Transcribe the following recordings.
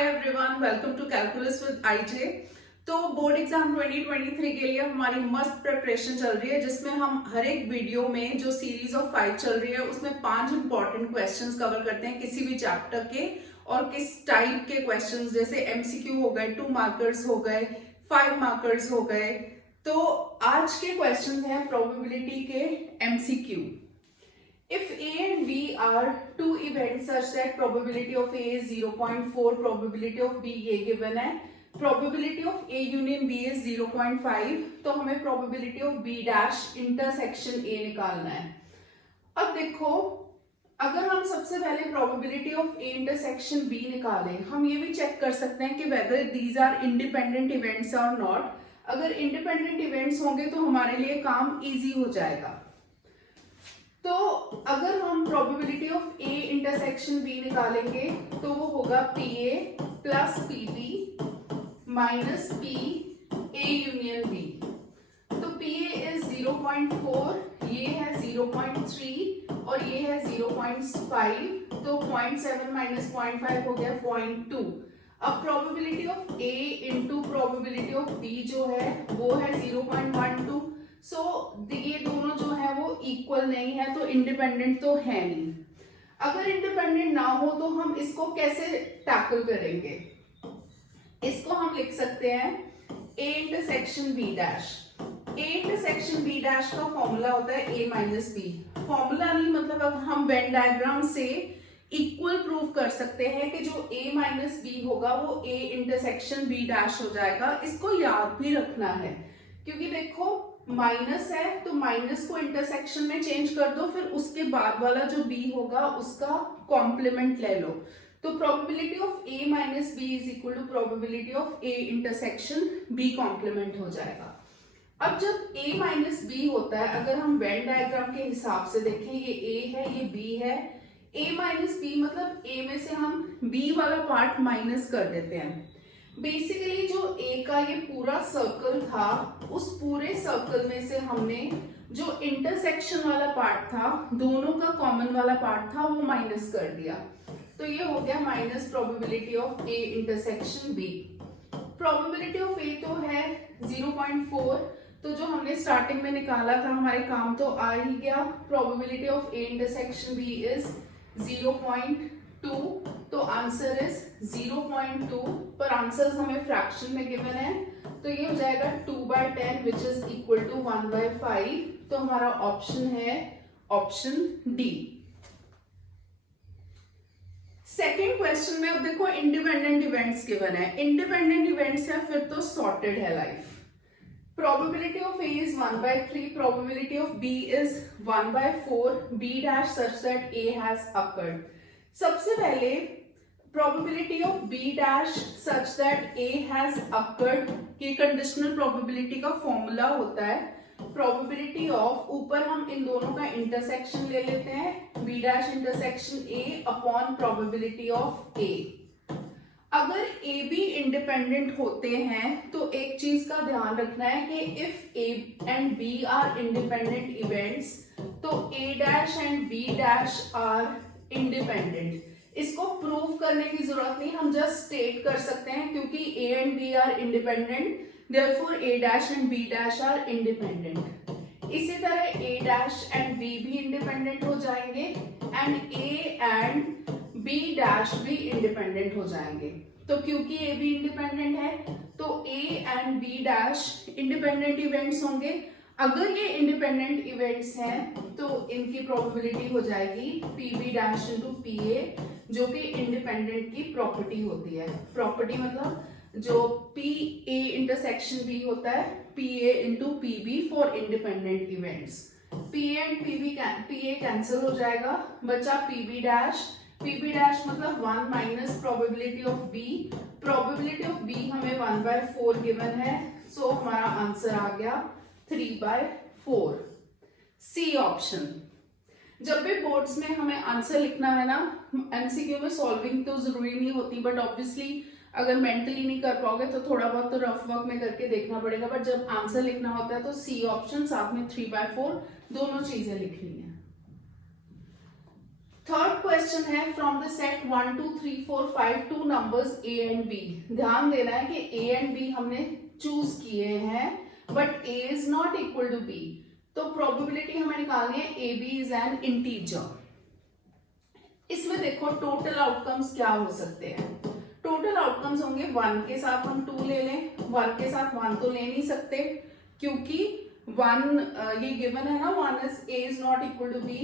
Hi everyone, welcome to calculus with IJ. तो board exam 2023 के लिए हमारी मस्त प्रिपरेशन चल रही है, जिसमें हम हर एक वीडियो में जो सीरीज ऑफ 5 चल रही है उसमें 5 इंपॉर्टेंट क्वेश्चंस कवर करते हैं किसी भी चैप्टर के, और किस टाइप के क्वेश्चंस, जैसे एमसीक्यू हो गए, 2 मार्कर्स हो गए, 5 मार्कर्स हो गए। तो आज के क्वेश्चंस हैं प्रोबेबिलिटी के MCQ. If A and B are two events such that probability of A is 0.4, probability of B ये given है, probability of A union B is 0.5, तो हमें probability of B dash intersection A निकालना है। अब देखो, अगर हम सबसे पहले probability of A intersection B निकालें, हम ये भी चेक कर सकते हैं कि whether these are independent events or not। अगर independent events होंगे तो हमारे लिए काम easy हो जाएगा। तो अगर हम probability of A intersection B निकालेंगे तो वो होगा P A plus P B minus P A union B. तो पी ए इज 0.4, ये है 0.3 और ये है 0.5, तो 0.7 माइनस 0.5 हो गया 0.2। अब probability of A into probability of B जो है वो है 0.12। सो ये दोनों जो है वो इक्वल नहीं है, तो इंडिपेंडेंट तो है नहीं। अगर इंडिपेंडेंट ना हो तो हम इसको कैसे टैकल करेंगे? इसको हम लिख सकते हैं A intersection B dash. A intersection B dash का फॉर्मूला होता है ए माइनस बी। फॉर्मूला नहीं, मतलब अब हम वेन डायग्राम से इक्वल प्रूव कर सकते हैं कि जो ए माइनस बी होगा वो ए इंटरसेक्शन बी डैश हो जाएगा। इसको याद भी रखना है, क्योंकि देखो माइनस है तो माइनस को इंटरसेक्शन में चेंज कर दो, फिर उसके बाद वाला जो बी होगा उसका कॉम्प्लीमेंट ले लो। तो probability of A minus B is equal to probability of A intersection B complement हो जाएगा। अब जब ए माइनस बी होता है, अगर हम वेन डायग्राम के हिसाब से देखें, ये ए है ये बी है, ए माइनस बी मतलब ए में से हम बी वाला पार्ट माइनस कर देते हैं। बेसिकली जो ए का ये पूरा सर्कल था, उस पूरे सर्कल में से हमने जो इंटरसेक्शन वाला पार्ट था, दोनों का कॉमन वाला पार्ट था, वो माइनस कर दिया। तो ये हो गया minus probability of A intersection B. Probability of A तो है 0.4, तो जो हमने स्टार्टिंग में निकाला था हमारे काम तो आ ही गया। Probability of A intersection B is 0.2, तो आंसर इज 0.2, पर आंसर्स हमें फ्रैक्शन में गिवन है, तो ये हो जाएगा 2/10 विच इज इक्वल टू 1/5। तो हमारा ऑप्शन है ऑप्शन डी। सेकेंड क्वेश्चन में अब देखो इंडिपेंडेंट इवेंट्स गिवन है। इंडिपेंडेंट इवेंट्स है फिर तो सॉर्टेड है life. Probability of A is 1/3, probability of B is 1/4, B dash such that A has occurred। सबसे पहले probability of B dash such that A has occurred की conditional probability का formula होता है probability of, ऊपर हम इन दोनों का इंटरसेक्शन ले लेते हैं, B dash intersection A upon probability of A। अगर ए बी इंडिपेंडेंट होते हैं तो एक चीज का ध्यान रखना है कि if A and B are independent events तो A dash and B dash are independent. इसको प्रूव करने की जरूरत नहीं, हम जस्ट स्टेट कर सकते हैं क्योंकि A and B are independent, therefore A dash and B dash are independent. इसी तरह ए डैश एंड बी भी इंडिपेंडेंट हो जाएंगे and A and B dash भी इंडिपेंडेंट हो जाएंगे। तो क्योंकि ए बी इंडिपेंडेंट है तो A and B dash independent events होंगे। अगर ये इंडिपेंडेंट इवेंट्स हैं तो इनकी प्रोबेबिलिटी हो जाएगी P B dash into P A, जो कि इंडिपेंडेंट की प्रॉपर्टी होती है। प्रॉपर्टी मतलब जो पी ए इंटरसेक्शन बी होता है, P A into P B for independent events. P A and P A cancel हो जाएगा, बचा P B dash. P B dash मतलब 1 minus probability of B. Probability of B हमें 1/4 given है, सो हमारा answer आ गया 3/4, सी ऑप्शन। जब भी बोर्ड्स में हमें आंसर लिखना है ना, एमसीक्यू में सॉल्विंग तो जरूरी नहीं होती, बट ऑब्वियसली अगर मेंटली नहीं कर पाओगे तो थोड़ा बहुत तो रफ वर्क में करके देखना पड़ेगा, बट जब आंसर लिखना होता है तो सी ऑप्शन, साथ में 3/4 दोनों चीजें लिखनी है। थर्ड क्वेश्चन है from the set 1 2 3 4 5 two numbers A and B. ध्यान देना है कि ए एंड बी हमने चूज किए हैं but A is not equal to B, तो प्रोबेबिलिटी हमें निकालनी है A B is an integer. इसमें देखो टोटल आउटकम्स क्या हो सकते हैं। टोटल आउटकम्स होंगे 1 के साथ हम 2 ले लें, 1 के साथ 1 तो ले नहीं सकते क्योंकि 1 ये गिवन है ना, 1 is a is not equal to b।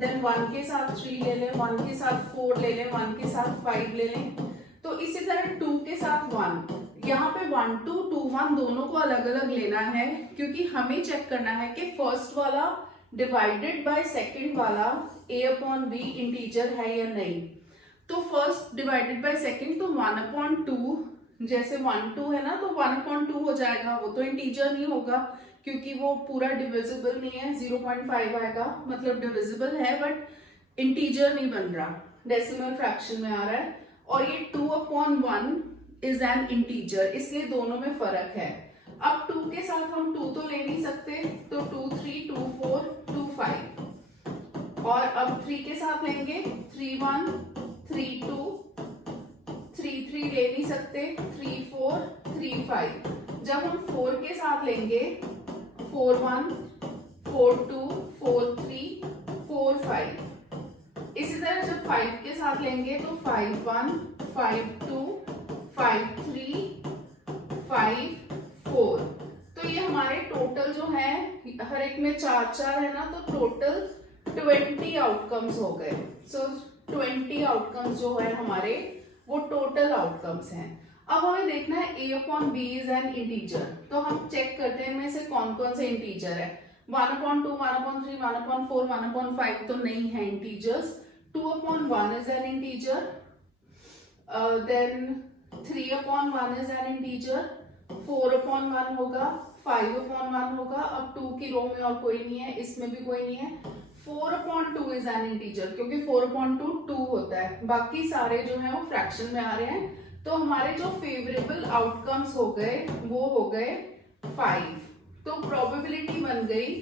Then 1 के साथ 3 ले लें, 1 के साथ 4 ले लें, 1 के साथ 5 ले लें। तो इसी तरह 2 के साथ 1, यहाँ पे 1 2 2 1 दोनों को अलग अलग लेना है क्योंकि हमें चेक करना है कि फर्स्ट वाला डिवाइडेड बाय सेकंड वाला a अपॉन b इंटीजर है या नहीं। तो फर्स्ट डिवाइडेड बाय सेकंड, तो 1 अपॉन 2, जैसे 1 2 है ना तो 1 अपॉन 2 हो जाएगा, वो तो इंटीजर नहीं होगा क्योंकि वो पूरा डिविजिबल नहीं है, 0.5 आएगा, मतलब डिविजिबल है बट इंटीजर नहीं बन रहा, डेसिमल फ्रैक्शन में आ रहा है। और ये 2 अपॉन 1 इज एन इंटीजर, इसलिए दोनों में फर्क है। अब 2 के साथ हम 2 तो ले नहीं सकते, तो 2 3 2 4 2 5, और अब 3 के साथ लेंगे 3 1 3 2 3 3 ले नहीं सकते, 3 4 3 5। जब हम 4 के साथ लेंगे 4 1 4 2 4 3 4 5। इसी तरह जब 5 के साथ लेंगे तो 5 1 5 2 5 3 5 4। तो ये हमारे टोटल जो है, हर एक में 4 4 है ना, तो टोटल 20 आउटकम्स हो गए। सो 20 आउटकम्स जो है हमारे वो टोटल आउटकम्स हैं। अब हमें देखना है a upon B is an integer, तो हम चेक करते हैं इनमें से कौन कौन से इंटीजर है। 1 अपॉन 2 1 अपॉन 3 1 अपॉन 4 1 अपॉन 5 तो नहीं है integers. 2 upon 1 is an integer, then 3 upon 1 is an integer, 4 upon 1 होगा, 5 अपॉन 1 होगा। अब 2 की रो में और कोई नहीं है, इसमें भी कोई नहीं है। 4 अपॉन 2 इज एन इंटीजर क्योंकि 4 अपॉन 2 2 होता है, बाकी सारे जो है वो फ्रैक्शन में आ रहे हैं। तो हमारे जो फेवरेबल आउटकम्स हो गए वो हो गए 5। तो प्रोबेबिलिटी बन गई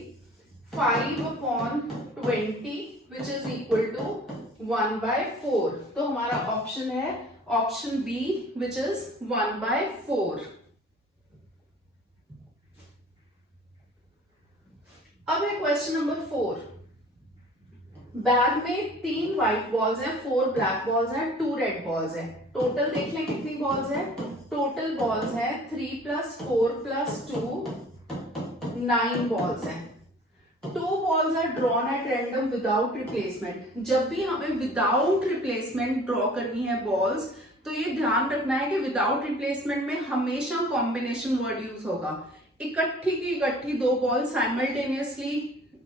5 upon 20 which is equal to 1/4। तो हमारा ऑप्शन है ऑप्शन बी विच इज 1/4। अब है क्वेश्चन नंबर 4। बैग में 3 व्हाइट बॉल्स हैं, 4 ब्लैक बॉल्स हैं, 2 रेड बॉल्स हैं। टोटल देख लें कितनी बॉल्स हैं। टोटल बॉल्स हैं 3 + 4 + 2 9 बॉल्स हैं। 2 balls are drawn at random without replacement. जब भी हमें विदाउट रिप्लेसमेंट ड्रॉ करनी है बॉल्स, तो ये ध्यान रखना है कि विदाउट रिप्लेसमेंट में हमेशा कॉम्बिनेशन वर्ड यूज होगा। इकट्ठी की इकट्ठी 2 बॉल साइमल्टेनियसली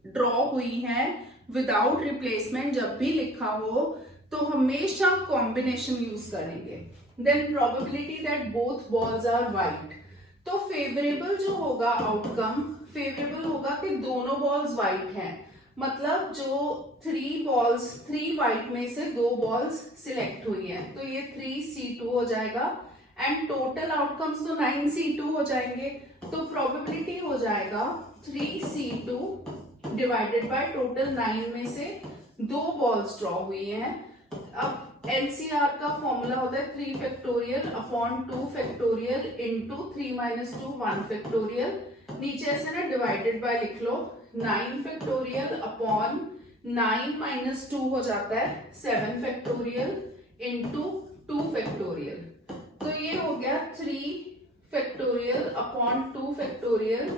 ड्रॉ हुई हैं विदाउट रिप्लेसमेंट, जब भी लिखा हो तो हमेशा कॉम्बिनेशन यूज करेंगे। Then probability that both balls are white. तो फेवरेबल जो होगा आउटकम, फेवरेबल होगा कि दोनों बॉल्स व्हाइट हैं, मतलब जो 3 व्हाइट में से 2 बॉल्स सिलेक्ट हुई हैं, तो ये 3C2 हो जाएगा। एंड टोटल आउटकम्स तो 9C2 हो जाएंगे, तो प्रोबेबिलिटी हो जाएगा 3C2 डिवाइडेड बाय टोटल 9 में से 2 बॉल्स ड्रॉ हुई हैं। अब एनसीआर का फॉर्मूला होता है 3 factorial upon 2 factorial into 3 - 2 1 factorial. नीचे ऐसे ना डिवाइडेड बाय लिख लो, 9 फैक्टोरियल अपॉन 9 - 2 हो जाता है 7 फैक्टोरियल इंटू 2 फैक्टोरियल। तो ये हो गया 3 फैक्टोरियल अपॉन 2 फैक्टोरियल।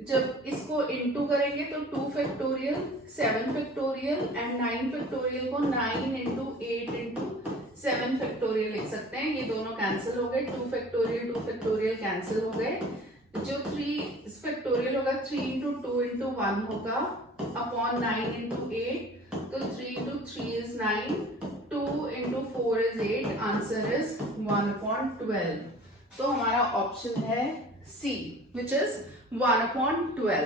जब इसको इंटू करेंगे तो 2 फैक्टोरियल 7 फैक्टोरियल एंड 9 फैक्टोरियल को 9 × 8 × 7 फैक्टोरियल लिख सकते हैं। ये दोनों कैंसिल हो गए, 2 फैक्टोरियल कैंसिल हो गए। जो 3 फैक्टोरियल होगा 3 × 2 × 1 होगा अपॉन 9 × 8, तो 3 × 3 इज 9, 2 × 4 इज 8, आंसर इज 1/12। तो हमारा ऑप्शन है सी विच इज 1/12।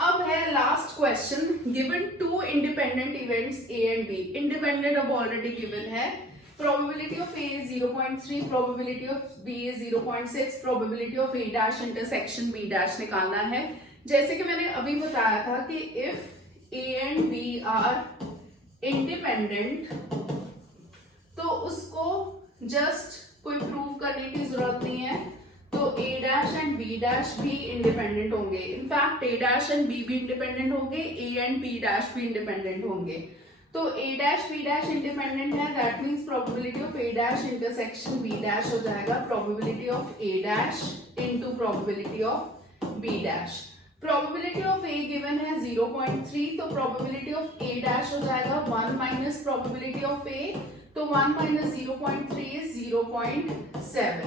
अब है last question, given 2 independent events A and B। Independent अब ऑलरेडी गिवन है। Probability of A is 0.3, probability of B is 0.6, probability of A' intersection B' निकालना है। जैसे कि मैंने अभी बताया था कि if A and B are independent, तो उसको जस्ट कोई प्रूव करने की जरूरत नहीं है, तो A dash and B dash भी इंडिपेंडेंट होंगे। In fact A dash and B भी इंडिपेंडेंट होंगे, A एंड B डैश भी इंडिपेंडेंट होंगे। तो A dash B dash independent है, that means probability of A dash intersection B dash हो जाएगा probability of A dash into probability of B dash. Probability of A given है 0.3, तो probability of A dash हो जाएगा 1 minus probability of A, तो 1 minus 0.3 is 0.7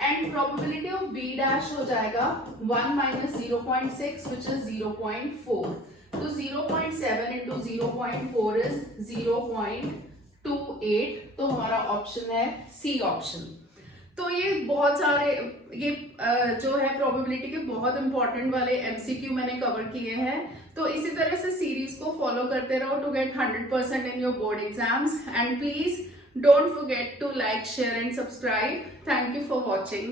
and probability of B dash हो जाएगा 1 minus 0.6 which is 0.4, तो 0.7 into 0.4 is 0.28, तो हमारा ऑप्शन है सी ऑप्शन। तो ये बहुत सारे ये जो है प्रोबेबिलिटी के बहुत इंपॉर्टेंट वाले एमसीक्यू मैंने कवर किए हैं। तो इसी तरह से सीरीज को फॉलो करते रहो to get 100% in your board exams, and please don't forget to like, share and subscribe. Thank you for watching.